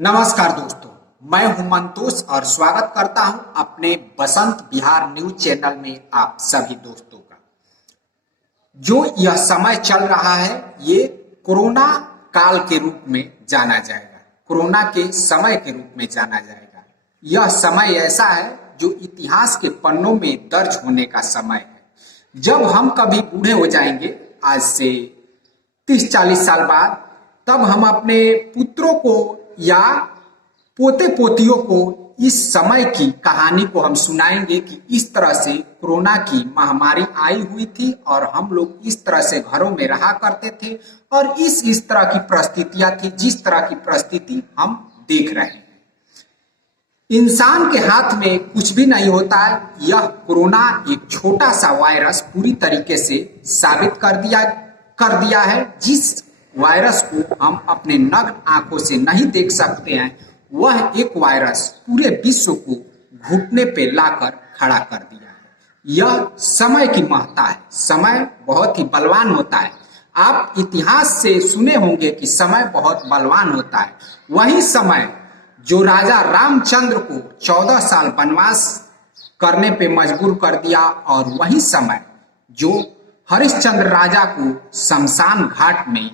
नमस्कार दोस्तों, मैं हूं मंतोष और स्वागत करता हूं अपने बसंत बिहार न्यूज चैनल में आप सभी दोस्तों का। जो यह समय चल रहा है ये कोरोना काल के रूप में जाना जाएगा, कोरोना के समय के रूप में जाना जाएगा। यह समय ऐसा है जो इतिहास के पन्नों में दर्ज होने का समय है। जब हम कभी बूढ़े हो जाएंगे आज से 30-40 साल बाद, तब हम अपने पुत्रों को या पोते पोतियों को इस समय की कहानी को हम सुनाएंगे कि इस तरह से कोरोना की महामारी आई हुई थी और हम लोग इस तरह से घरों में रहा करते थे और इस तरह की परिस्थितियां थी जिस तरह की परिस्थिति हम देख रहे हैं। इंसान के हाथ में कुछ भी नहीं होता है। यह कोरोना एक छोटा सा वायरस पूरी तरीके से साबित कर दिया है। जिस वायरस को हम अपने नग्न आंखों से नहीं देख सकते हैं, वह एक वायरस पूरे विश्व को घुटने पे लाकर खड़ा कर दिया है। यह समय की महत्ता है। समय बहुत ही बलवान होता है। आप इतिहास से सुने होंगे कि समय बहुत बलवान होता है। वही समय जो राजा रामचंद्र को 14 साल वनवास करने पे मजबूर कर दिया और वही समय जो हरिश्चंद्र राजा को शमशान घाट में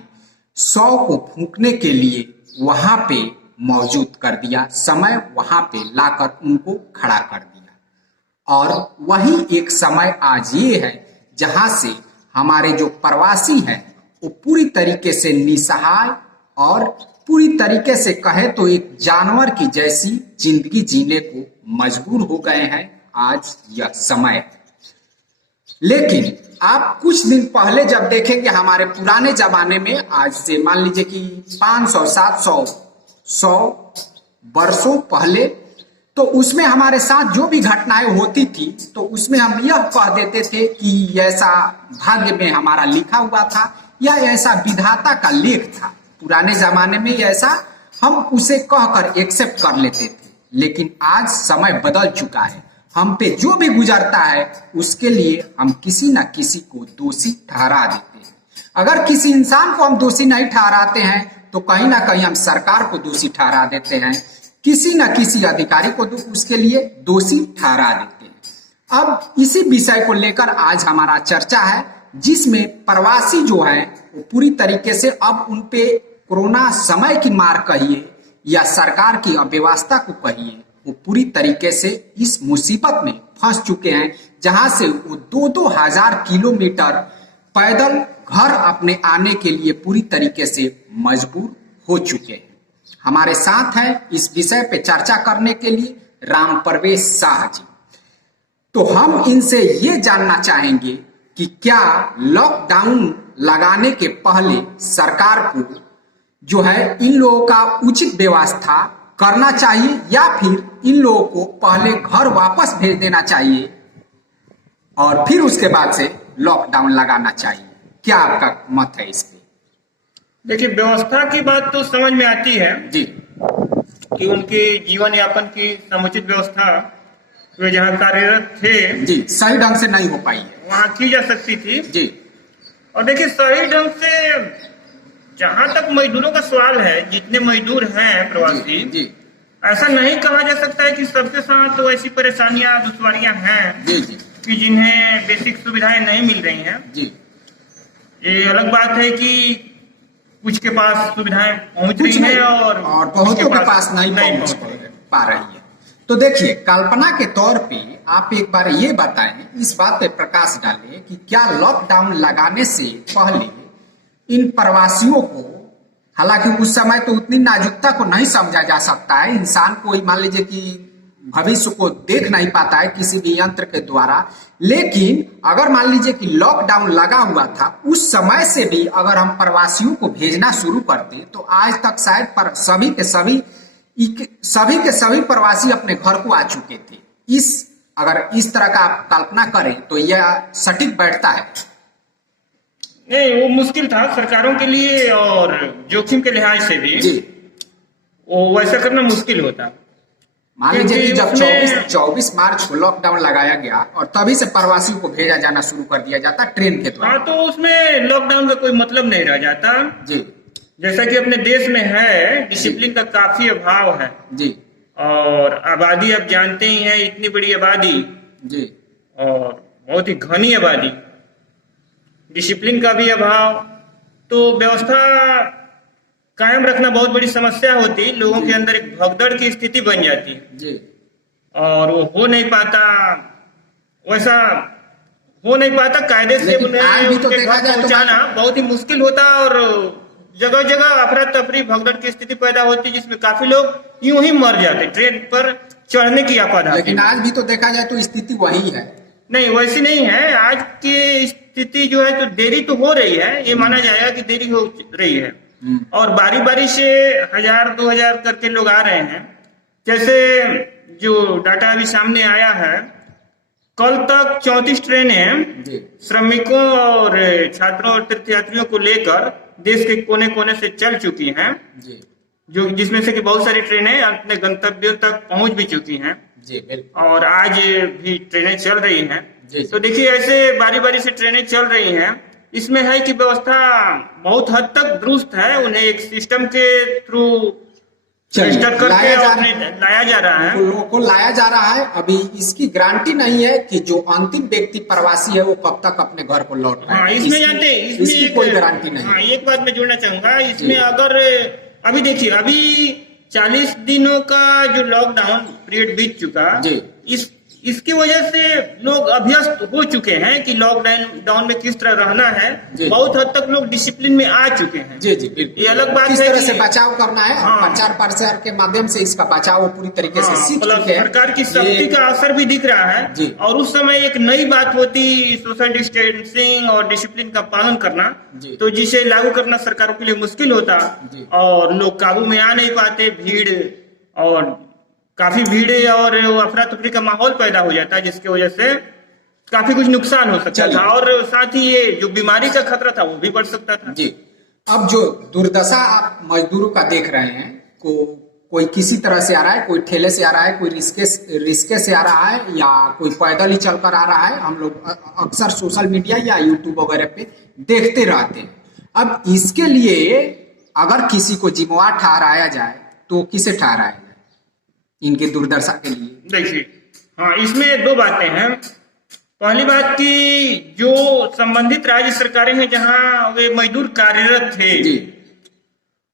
100 को फूंकने के लिए वहां पे मौजूद कर दिया। समय वहां पे लाकर उनको खड़ा कर दिया। और वही एक समय आज ये है जहां से हमारे जो प्रवासी हैं वो पूरी तरीके से निसहाय और पूरी तरीके से कहे तो एक जानवर की जैसी जिंदगी जीने को मजबूर हो गए हैं। आज यह समय है। लेकिन आप कुछ दिन पहले जब देखेंगे हमारे पुराने जमाने में, आज से मान लीजिए कि 500, 700, 100 वर्षों पहले, तो उसमें हमारे साथ जो भी घटनाएं होती थी तो उसमें हम यह कह देते थे कि ऐसा भाग्य में हमारा लिखा हुआ था या ऐसा विधाता का लेख था। पुराने जमाने में ऐसा हम उसे कहकर एक्सेप्ट कर लेते थे। लेकिन आज समय बदल चुका है। हम पे जो भी गुजरता है उसके लिए हम किसी न किसी को दोषी ठहरा देते हैं। अगर किसी इंसान को हम दोषी नहीं ठहराते हैं तो कहीं ना कहीं हम सरकार को दोषी ठहरा देते हैं, किसी न किसी अधिकारी को उसके लिए दोषी ठहरा देते हैं। अब इसी विषय को लेकर आज हमारा चर्चा है, जिसमें प्रवासी जो है वो पूरी तरीके से अब उनपे कोरोना समय की मार कहिए या सरकार की अव्यवस्था को कहिए, वो पूरी तरीके से इस मुसीबत में फंस चुके हैं जहां से वो 2-2 हजार किलोमीटर पैदल घर अपने आने के लिए पूरी तरीके से मजबूर हो चुके हैं। हमारे साथ हैं इस विषय पे चर्चा करने के लिए राम प्रवेश शाह जी। तो हम इनसे ये जानना चाहेंगे कि क्या लॉकडाउन लगाने के पहले सरकार को जो है इन लोगों का उचित व्यवस्था करना चाहिए या फिर इन लोगों को पहले घर वापस भेज देना चाहिए और फिर उसके बाद से लॉकडाउन लगाना चाहिए। क्या आपका मत है इस पे? देखिए, व्यवस्था की बात तो समझ में आती है जी कि उनके जीवन यापन की समुचित व्यवस्था वे जहाँ कार्यरत थे जी सही ढंग से नहीं हो पाई है, वहाँ की जा सकती थी जी। और देखिए, सही ढंग से जहां तक मजदूरों का सवाल है, जितने मजदूर हैं प्रवासी, जी ऐसा नहीं कहा जा सकता है कि सबके साथ वैसी परेशानियां दुश्वारियां हैं जी जी कि जिन्हें बेसिक सुविधाएं नहीं मिल रही हैं। जी। ये अलग बात है कि कुछ के पास सुविधाएं पहुंच रही हैं और बहुतों के पास नहीं पहुंच पा रही है। तो देखिए, कल्पना के तौर पे आप एक बार ये बताएं, इस बात पे प्रकाश डालें कि क्या लॉकडाउन लगाने से पहले इन प्रवासियों को, हालांकि उस समय तो उतनी नाजुकता को नहीं समझा जा सकता है, इंसान को मान लीजिए कि भविष्य को देख नहीं पाता है किसी भी यंत्र के द्वारा, लेकिन अगर मान लीजिए कि लॉकडाउन लगा हुआ था, उस समय से भी अगर हम प्रवासियों को भेजना शुरू करते तो आज तक शायद पर सभी के सभी प्रवासी अपने घर को आ चुके थे। अगर इस तरह का आप कल्पना करें तो यह सटीक बैठता है? नहीं, वो मुश्किल था सरकारों के लिए और जोखिम के लिहाज से भी जी। वो वैसा करना मुश्किल होता। मान लीजिए कि जब 24 मार्च को लॉकडाउन लगाया गया और तभी से प्रवासियों को भेजा जाना शुरू कर दिया जाता ट्रेन के द्वारा, हाँ, तो उसमें लॉकडाउन का कोई मतलब नहीं रह जाता। जी। जैसा कि अपने देश में है, डिसिप्लिन का काफी अभाव है। जी और आबादी आप जानते ही हैं, इतनी बड़ी आबादी जी और बहुत ही घनी आबादी, डिसिप्लिन का भी अभाव, तो व्यवस्था कायम रखना बहुत बड़ी समस्या होती। लोगों के अंदर एक भगदड़ की स्थिति बन जाती है जी और वो हो नहीं पाता, वैसा हो नहीं पाता। कायदे से लेकिन आज भी तो उनके देखा घर जाए तो पहुंचाना बहुत ही मुश्किल होता और जगह जगह अफरा तफरी भगदड़ की स्थिति पैदा होती, जिसमें काफी लोग यूं ही मर जाते ट्रेन पर चढ़ने की आपात आती। लेकिन आज भी तो देखा जाए तो स्थिति वही है। नहीं, वैसी नहीं है। आज की स्थिति जो है तो देरी तो हो रही है, ये माना जाएगा कि देरी हो रही है और बारी बारी से 1000-2000 करके लोग आ रहे हैं। जैसे जो डाटा अभी सामने आया है, कल तक 34 ट्रेनें जी श्रमिकों और छात्रों और तीर्थयात्रियों को लेकर देश के कोने कोने से चल चुकी हैं, जी जो जिसमें से कि बहुत सारी ट्रेनें अपने गंतव्यों तक पहुंच भी चुकी हैं जी बिल्कुल और आज भी ट्रेनें चल रही हैं। जी तो देखिए, ऐसे बारी बारी से ट्रेनें चल रही हैं। इसमें है कि व्यवस्था बहुत हद तक दुरुस्त है, उन्हें एक सिस्टम के थ्रू रजिस्टर करके लाया जा रहा है। लोगों को लाया जा रहा है। अभी इसकी गारंटी नहीं है कि जो अंतिम व्यक्ति प्रवासी है वो कब तक अपने घर को लौट पाए। हाँ, इसमें जानते हैं, इसकी कोई गारंटी नहीं। हाँ, एक बात मैं जोड़ना चाहूंगा इसमें। अगर अभी देखिए, अभी 40 दिनों का जो लॉकडाउन पीरियड बीत चुका, इसकी वजह से लोग अभ्यस्त हो चुके हैं कि लॉकडाउन में किस तरह रहना है। बहुत हद तक लोग डिसिप्लिन में आ चुके हैं। जी जी बिल्कुल। ये अलग बात है किस तरह कि से बचाव करना है। हाँ, प्रचार प्रसार के माध्यम से इसका बचाव पूरी तरीके से सीख चुके हैं। सरकार की सख्ती का असर भी दिख रहा है जी। और उस समय एक नई बात होती सोशल डिस्टेंसिंग और डिसिप्लिन का पालन करना, तो जिसे लागू करना सरकारों के लिए मुश्किल होता और लोग काबू में आ नहीं पाते। भीड़ और काफी भीड़ और अफरा तफरी का माहौल पैदा हो जाता है, जिसकी वजह से काफी कुछ नुकसान हो सकता था और साथ ही ये जो बीमारी का खतरा था वो भी बढ़ सकता था। जी। अब जो दुर्दशा आप मजदूरों का देख रहे हैं, कोई किसी तरह से आ रहा है, कोई ठेले से आ रहा है, कोई रिस्के से आ रहा है या कोई पैदल ही चलकर आ रहा है। हम लोग अक्सर सोशल मीडिया या यूट्यूब वगैरह पे देखते रहते हैं। अब इसके लिए अगर किसी को जिम्मेवार ठहराया जाए तो किसे ठहराया जाए इनकी दुर्दशा के लिए? देखिए, हाँ, इसमें दो बातें हैं। पहली बात कि जो संबंधित राज्य सरकारें हैं जहां वे मजदूर कार्यरत थे,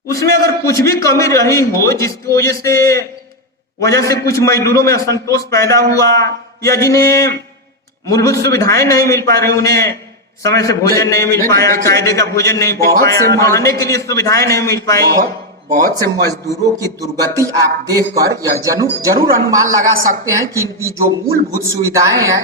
उसमें अगर कुछ भी कमी रही हो जिसकी वजह से कुछ मजदूरों में असंतोष पैदा हुआ या जिन्हें मूलभूत सुविधाएं नहीं मिल पा रही, उन्हें समय से भोजन नहीं मिल पाया, कायदे का भोजन नहीं मिल पाया, रहने के लिए सुविधाएं नहीं मिल पाई। बहुत से मजदूरों की दुर्गति आप देखकर यह जरूर अनुमान लगा सकते हैं कि इनकी जो मूलभूत सुविधाएं हैं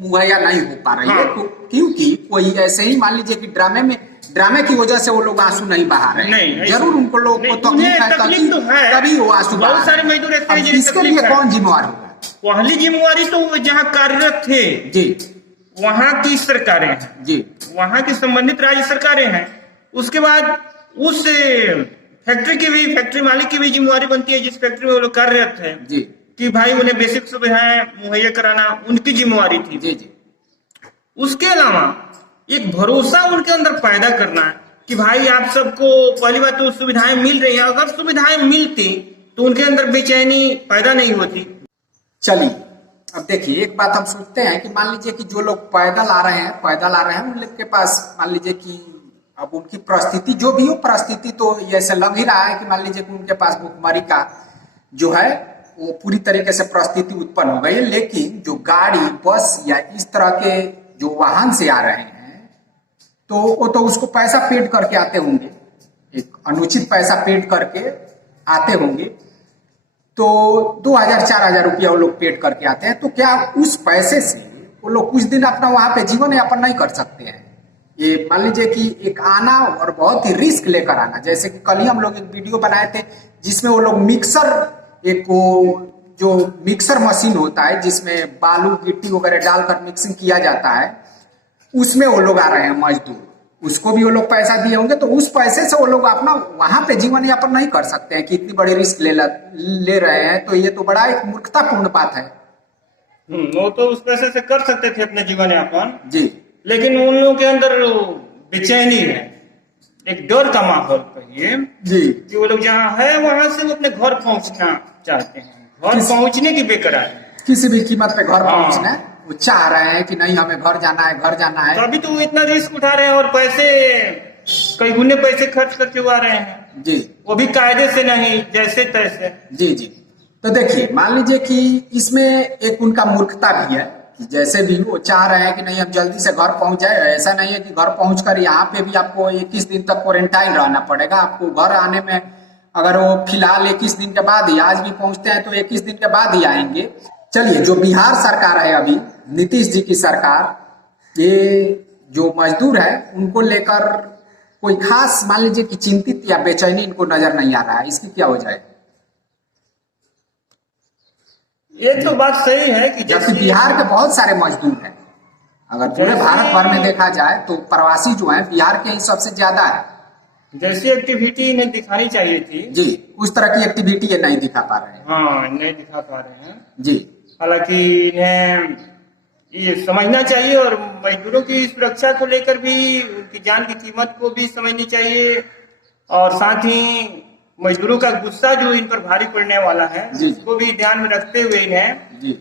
मुहैया नहीं हो पा रही है। तो क्योंकि कोई ऐसे ही मान लीजिए कि ड्रामे की वजह से वो लोग आंसू नहीं बहा रहे हैं। जरूर उनको लोग को तकलीफ है, तभी वो आंसू बहा रहे हैं। सारे मजदूर इसके लिए कौन जिम्मेवार होगा? पहली जिम्मेवारी तो जहाँ कार्यरत थे जी, वहाँ की सरकारें हैं जी, वहाँ की संबंधित राज्य सरकारें हैं। उसके बाद उस फैक्ट्री मालिक की भी जिम्मेवारी बनती है जिस फैक्ट्री में वो लोग कार्यरत है जी, कि भाई उन्हें बेसिक सुविधाएं मुहैया कराना उनकी जिम्मेवारी थी। जी जी। उसके अलावा एक भरोसा उनके अंदर पैदा करना कि भाई आप सबको पहली बात तो सुविधाएं मिल रही हैं। अगर सुविधाएं मिलती तो उनके अंदर बेचैनी पैदा नहीं होती। चलिए, अब देखिए, एक बात हम सोचते हैं कि मान लीजिए कि जो लोग पैदल आ रहे हैं उन लोग के पास मान लीजिए कि अब उनकी परिस्थिति जो भी हो, परिस्थिति तो ऐसे लग ही रहा है कि मान लीजिए कि उनके पास भुखमरी का जो है वो पूरी तरीके से परिस्थिति उत्पन्न हो गई है। लेकिन जो गाड़ी, बस या इस तरह के जो वाहन से आ रहे हैं तो वो तो उसको पैसा पेड करके आते होंगे, एक अनुचित पैसा पेड करके आते होंगे। तो 2000-4000 रुपया वो लोग पेड करके आते हैं। तो क्या उस पैसे से वो लोग कुछ दिन अपना वहां पे जीवन यापन नहीं कर सकते हैं? ये मान लीजिए कि एक आना और बहुत ही रिस्क लेकर आना, जैसे कि कल ही हम लोग एक वीडियो बनाए थे जिसमें वो लोग जो मिक्सर मशीन होता है जिसमें बालू गिट्टी वगैरह डालकर मिक्सिंग किया जाता है, उसमें वो लोग आ रहे हैं मजदूर। उसको भी वो लोग पैसा दिए होंगे, तो उस पैसे से वो लोग अपना वहां पे जीवन यापन नहीं कर सकते हैं कि इतनी बड़ी रिस्क ले रहे हैं। तो ये तो बड़ा एक मूर्खतापूर्ण बात है। वो तो उस पैसे से कर सकते थे अपने जीवन यापन जी, लेकिन उन लोगों के अंदर बेचैनी है। एक डर का माहौल कहिए जी कि वो लोग जहाँ है वहां से वो अपने घर पहुंचना चाहते हैं, घर पहुंचने की बेकरार है। किसी भी कीमत पे घर हाँ। पहुंचना है, वो चाह रहे हैं कि नहीं हमें घर जाना है, घर जाना है। तो अभी तो वो इतना रिस्क उठा रहे हैं और पैसे कई गुने पैसे खर्च करके वो आ रहे हैं, जी वो भी कायदे से नहीं, जैसे तैसे। जी जी। तो देखिए, मान लीजिए कि इसमें एक उनका मूर्खता भी है कि जैसे भी वो चाह रहे हैं कि नहीं हम जल्दी से घर पहुंच जाए। ऐसा नहीं है कि घर पहुंचकर यहाँ पे भी आपको 21 दिन तक क्वारंटाइन रहना पड़ेगा। आपको घर आने में अगर वो फिलहाल 21 दिन के बाद ही, आज भी पहुंचते हैं तो 21 दिन के बाद ही आएंगे। चलिए, जो बिहार सरकार है अभी, नीतीश जी की सरकार, ये जो मजदूर है उनको लेकर कोई खास मान लीजिए कि चिंतित या बेचैनी इनको नजर नहीं आ रहा है। इसकी क्या वजह है? ये तो बात सही है कि जबकि जैसे बिहार के बहुत सारे मजदूर हैं। अगर पूरे भारत भर में देखा जाए तो प्रवासी जो है बिहार के ही सबसे ज्यादा है। जैसी एक्टिविटी इन्हें दिखानी चाहिए थी जी, उस तरह की एक्टिविटी ये नहीं दिखा पा रहे हैं। हाँ, नहीं दिखा पा रहे हैं। जी हालांकि इन्हें ये समझना चाहिए और मजदूरों की सुरक्षा को लेकर भी उनकी जान की कीमत को भी समझनी चाहिए, और साथ ही मजदूरों का गुस्सा जो इन पर भारी पड़ने वाला है जी। उसको भी ध्यान में रखते हुए इन्हें जी,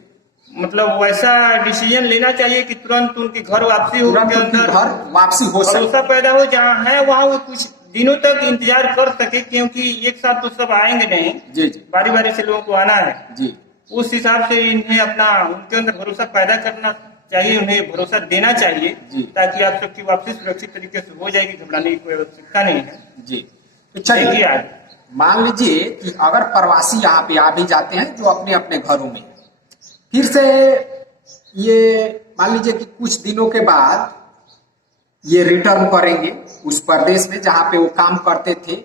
मतलब वैसा डिसीजन लेना चाहिए कि तुरंत उनकी घर वापसी हो, तुरंत उनके उनकी अंदर घर वापसी हो सके। भरोसा पैदा हो। जहाँ है वहाँ वो कुछ दिनों तक इंतजार कर सके, क्योंकि एक साथ तो सब आएंगे नहीं, जी जी बारी बारी से लोगों को आना है। जी उस हिसाब से इन्हें अपना उनके अंदर भरोसा पैदा करना चाहिए, उन्हें भरोसा देना चाहिए जी। ताकि आप सबकी वापसी सुरक्षित तरीके से हो जाएगी, घबराने की कोई आवश्यकता नहीं है। जी। तो चलिए, देखिए आज मान लीजिए कि अगर प्रवासी यहाँ पे आ भी जाते हैं जो अपने अपने घरों में, फिर से ये मान लीजिए कि कुछ दिनों के बाद ये रिटर्न करेंगे उस प्रदेश में जहाँ पे वो काम करते थे।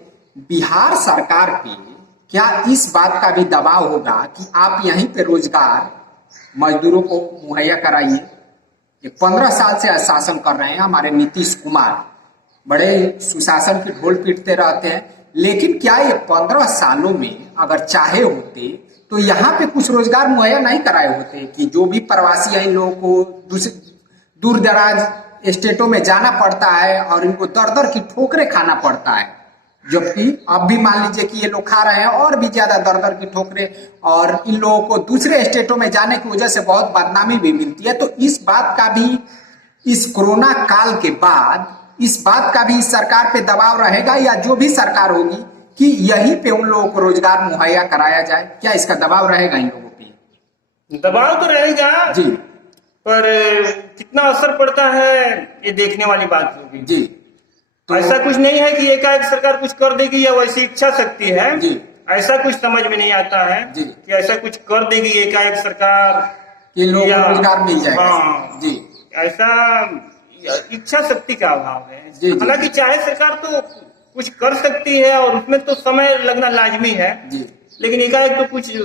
बिहार सरकार पे क्या इस बात का भी दबाव होगा कि आप यहीं पे रोजगार मजदूरों को मुहैया कराइए? ये 15 साल से शासन कर रहे हैं हमारे नीतीश कुमार, बड़े सुशासन की ढोल पीटते रहते हैं, लेकिन क्या ये 15 सालों में अगर चाहे होते तो यहाँ पे कुछ रोजगार मुहैया नहीं कराए होते कि जो भी प्रवासी हैं इन लोगों को दूर दराज स्टेटों में जाना पड़ता है और इनको दर दर की ठोकरें खाना पड़ता है, जबकि अब भी मान लीजिए कि ये लोग खा रहे हैं और भी ज्यादा दर दर की ठोकरें, और इन लोगों को दूसरे स्टेटों में जाने की वजह से बहुत बदनामी भी मिलती है। तो इस बात का भी इस कोरोना काल के बाद इस बात का भी सरकार पे दबाव रहेगा या जो भी सरकार होगी कि यहीं पे उन लोगों को रोजगार मुहैया कराया जाए? क्या इसका दबाव रहेगा इन लोगों पे? दबाव तो रहेगा जी, पर कितना असर पड़ता है ये देखने वाली बात होगी। जी। तो ऐसा कुछ नहीं है कि एकाएक सरकार कुछ कर देगी या वैसी इच्छा शक्ति है, जी। ऐसा कुछ समझ में नहीं आता है जी। कि ऐसा कुछ कर देगी एकाएक सरकार कि इन लोगों को रोजगार मिल जाएगा। हाँ, जी, ऐसा इच्छा शक्ति का अभाव है। जी, जी। हालांकि चाहे सरकार तो कुछ कर सकती है और उसमें तो समय लगना लाजमी है, जी। लेकिन एकाएक तो कुछ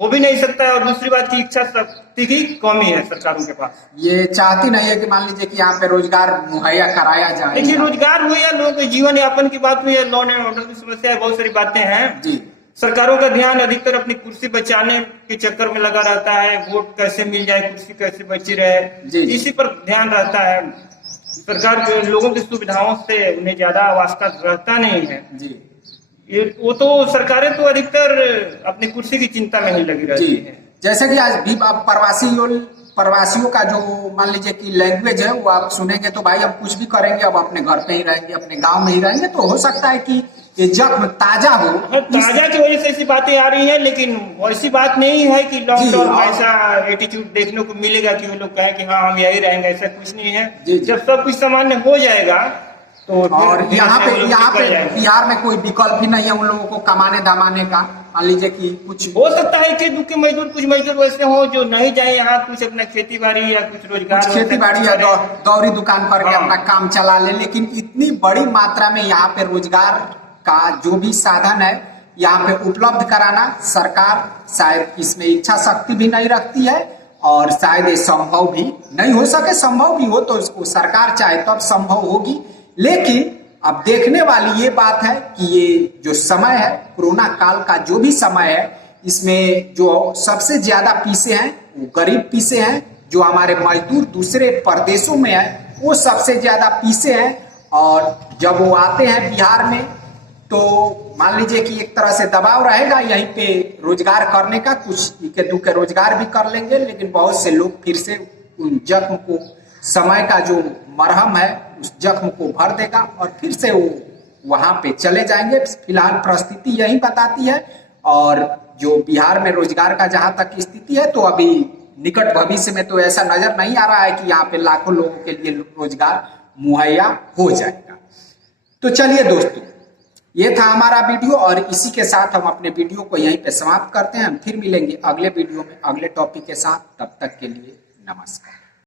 हो भी नहीं सकता है। और दूसरी बात की इच्छा शक्ति की कमी है सरकारों के पास। ये चाहती नहीं है कि मान लीजिए कि यहाँ पे रोजगार मुहैया कराया जाए। देखिए, रोजगार हो या लोगों के जीवन यापन की बात हुई या लॉ एंड ऑर्डर की समस्या है, बहुत सारी बातें हैं। जी, सरकारों का ध्यान अधिकतर अपनी कुर्सी बचाने के चक्कर में लगा रहता है, वोट कैसे मिल जाए, कुर्सी कैसे बची रहे, जी, जी। इसी पर ध्यान रहता है। सरकार के लोगों की सुविधाओं से उन्हें ज्यादा वास्ता रहता नहीं है। जी, वो तो सरकारें तो अधिकतर अपनी कुर्सी की चिंता में ही लगी रहती जी। है। जैसे कि आज भी अब प्रवासियों का जो मान लीजिए कि लैंग्वेज है वो आप सुनेंगे तो भाई हम कुछ भी करेंगे, अब अपने घर पे ही रहेंगे, अपने गांव में ही रहेंगे। तो हो सकता है कि ये जख्म ताजा हो। ताजा की वजह से ऐसी बातें आ रही हैं, लेकिन वैसी बात नहीं है कि लॉन्ग टर्म ऐसा एटीट्यूड देखने को मिलेगा कि वो लोग कहें कि हाँ हम यही रहेंगे, ऐसा कुछ नहीं है। जी, जी। जब सब कुछ सामान्य हो जाएगा तो और यहाँ पे बिहार में कोई विकल्प ही नहीं है उन लोगों को कमाने धमाने का। मान लीजिए कि कुछ हो सकता है कि दुख के मजदूर कुछ मजदूर वैसे हो जो नहीं जाए यहाँ, कुछ अपना खेती बाड़ी या कुछ रोजगार, खेती बाड़ी या दौरी दुकान करके हाँ। अपना काम चला ले, लेकिन इतनी बड़ी मात्रा में यहाँ पे रोजगार का जो भी साधन है यहाँ पे उपलब्ध कराना सरकार शायद इसमें इच्छा शक्ति भी नहीं रखती है, और शायद ये संभव भी नहीं हो सके। संभव भी हो तो उसको सरकार चाहे तब संभव होगी। लेकिन अब देखने वाली ये बात है कि ये जो समय है कोरोना काल का, जो भी समय है, इसमें जो सबसे ज्यादा पीछे हैं वो गरीब पीछे हैं। जो हमारे मजदूर दूसरे प्रदेशों में है वो सबसे ज्यादा पीछे हैं, और जब वो आते हैं बिहार में तो मान लीजिए कि एक तरह से दबाव रहेगा यहीं पे रोजगार करने का, कुछ इक्के दुक्के रोजगार भी कर लेंगे, लेकिन बहुत से लोग फिर से उन जख्म को, समय का जो मरहम है उस जख्म को भर देगा और फिर से वो वहां पे चले जाएंगे। फिलहाल परिस्थिति यही बताती है और जो बिहार में रोजगार का जहां तक स्थिति है तो अभी निकट भविष्य में तो ऐसा नजर नहीं आ रहा है कि यहाँ पे लाखों लोगों के लिए रोजगार मुहैया हो जाएगा। तो चलिए दोस्तों, ये था हमारा वीडियो और इसी के साथ हम अपने वीडियो को यहीं पे समाप्त करते हैं। हम फिर मिलेंगे अगले वीडियो में अगले टॉपिक के साथ। तब तक के लिए नमस्कार।